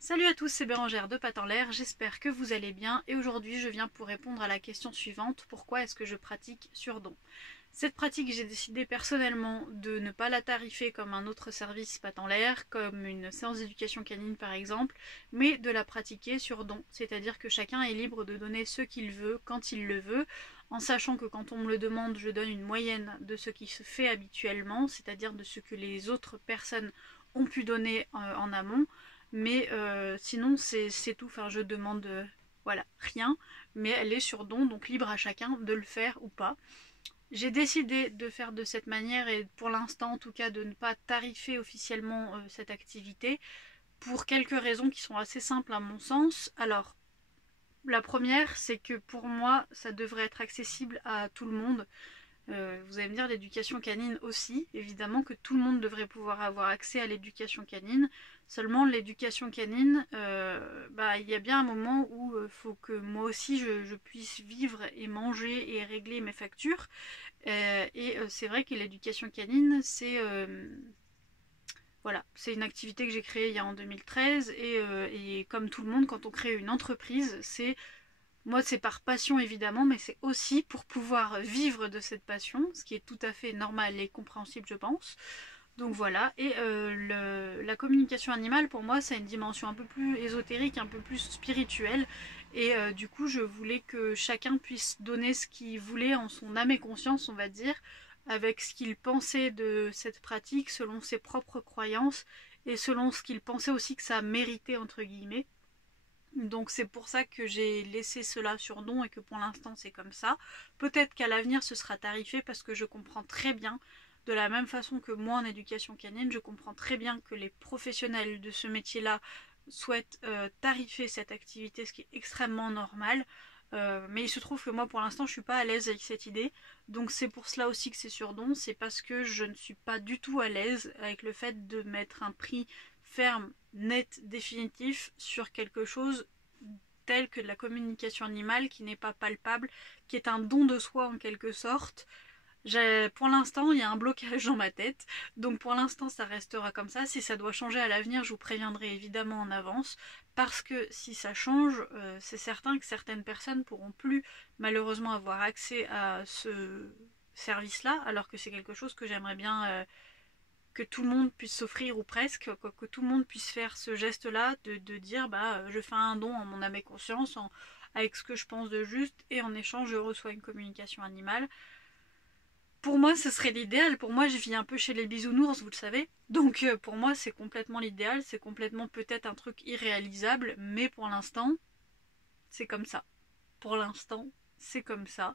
Salut à tous, c'est Bérangère de Pattes en l'air, j'espère que vous allez bien et aujourd'hui je viens pour répondre à la question suivante, pourquoi est-ce que je pratique sur don? Cette pratique, j'ai décidé personnellement de ne pas la tarifer comme un autre service Pattes en l'air, comme une séance d'éducation canine par exemple, mais de la pratiquer sur don, c'est-à-dire que chacun est libre de donner ce qu'il veut, quand il le veut, en sachant que quand on me le demande, je donne une moyenne de ce qui se fait habituellement, c'est-à-dire de ce que les autres personnes ont pu donner en amont, mais sinon c'est tout, enfin je demande voilà, rien, mais elle est sur don, donc libre à chacun de le faire ou pas. J'ai décidé de faire de cette manière et pour l'instant en tout cas de ne pas tarifer officiellement cette activité pour quelques raisons qui sont assez simples à mon sens. Alors, la première, c'est que pour moi, ça devrait être accessible à tout le monde. Vous allez me dire l'éducation canine aussi, évidemment que tout le monde devrait pouvoir avoir accès à l'éducation canine. Seulement l'éducation canine, il y a bien un moment où il faut que moi aussi je puisse vivre et manger et régler mes factures. C'est vrai que l'éducation canine, voilà, c'est une activité que j'ai créée il y a en 2013 et comme tout le monde, quand on crée une entreprise, moi, c'est par passion évidemment, mais c'est aussi pour pouvoir vivre de cette passion, ce qui est tout à fait normal et compréhensible, je pense. Donc voilà, et la communication animale, pour moi, ça a une dimension un peu plus ésotérique, un peu plus spirituelle. Et du coup, je voulais que chacun puisse donner ce qu'il voulait en son âme et conscience, on va dire, avec ce qu'il pensait de cette pratique, selon ses propres croyances, et selon ce qu'il pensait aussi que ça méritait, entre guillemets. Donc c'est pour ça que j'ai laissé cela sur don et que pour l'instant c'est comme ça. Peut-être qu'à l'avenir ce sera tarifé parce que je comprends très bien, de la même façon que moi en éducation canine, je comprends très bien que les professionnels de ce métier-là souhaitent tarifer cette activité, ce qui est extrêmement normal. Mais il se trouve que moi pour l'instant je suis pas à l'aise avec cette idée. Donc c'est pour cela aussi que c'est sur don, c'est parce que je ne suis pas du tout à l'aise avec le fait de mettre un prix ferme, net, définitif sur quelque chose tel que de la communication animale qui n'est pas palpable, qui est un don de soi en quelque sorte. Pour l'instant, il y a un blocage dans ma tête, donc pour l'instant, ça restera comme ça. Si ça doit changer à l'avenir, je vous préviendrai évidemment en avance, parce que si ça change, c'est certain que certaines personnes pourront plus malheureusement avoir accès à ce service-là, alors que c'est quelque chose que j'aimerais bien que tout le monde puisse s'offrir ou presque, que tout le monde puisse faire ce geste-là de dire je fais un don en mon âme et conscience, avec ce que je pense de juste, et en échange je reçois une communication animale. Pour moi, ce serait l'idéal. Pour moi, je vis un peu chez les bisounours, vous le savez. Donc pour moi, c'est complètement l'idéal. C'est complètement peut-être un truc irréalisable, mais pour l'instant, c'est comme ça. Pour l'instant, c'est comme ça.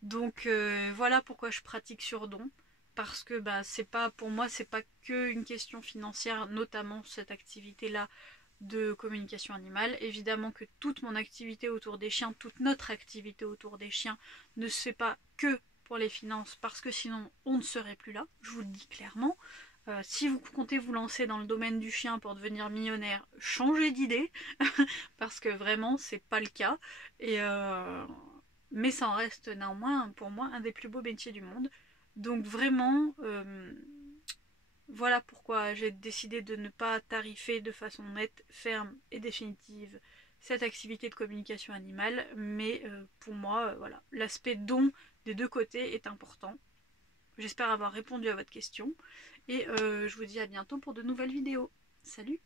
Donc voilà pourquoi je pratique sur don. Parce que c'est pas, pour moi, c'est pas que une question financière, notamment cette activité-là de communication animale. Évidemment que toute mon activité autour des chiens, toute notre activité autour des chiens ne se fait pas que pour les finances, parce que sinon on ne serait plus là, je vous le dis clairement. Si vous comptez vous lancer dans le domaine du chien pour devenir millionnaire, changez d'idée, parce que vraiment c'est pas le cas. Et mais ça en reste néanmoins pour moi un des plus beaux métiers du monde. Donc vraiment, voilà pourquoi j'ai décidé de ne pas tarifer de façon nette, ferme et définitive cette activité de communication animale, mais pour moi, voilà, l'aspect don des deux côtés est important. J'espère avoir répondu à votre question et je vous dis à bientôt pour de nouvelles vidéos. Salut!